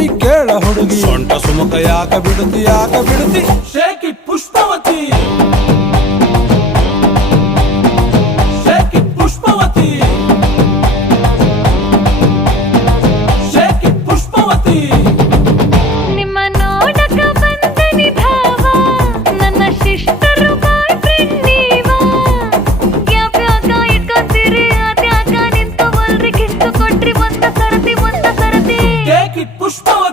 ಬಿಡುತ್ತಿ ಕೇಳ ಹುಡುಗಿ ಸೊಂಟ ಸುಮುಖ ಯಾಕ ಬಿಡುತ್ತಿ shake it Pushpavati shake it Pushpavati shake it Pushpavati ನಿಮ್ಮ ನೋಡಕ ಬಂದನಿ ಭಾವ ನನ್ನ ಶಿಷ್ಟರು ಬಾಯ್ ಫ್ರೆಂಡ್ ನೀವಾ ಯಾವ್ಯಾಕ ಇಟ್ಕೊಂತೀರಿ ಅದ್ಯಾಕ ನಿಂತು ಬಲ್ರಿ ಕಿಸ್ತು ಕೊಟ್ರಿ ಒಂದ ಸರತಿ ಶೇಕ್ ಇಟ್ ಪುಷ್ಪವತಿ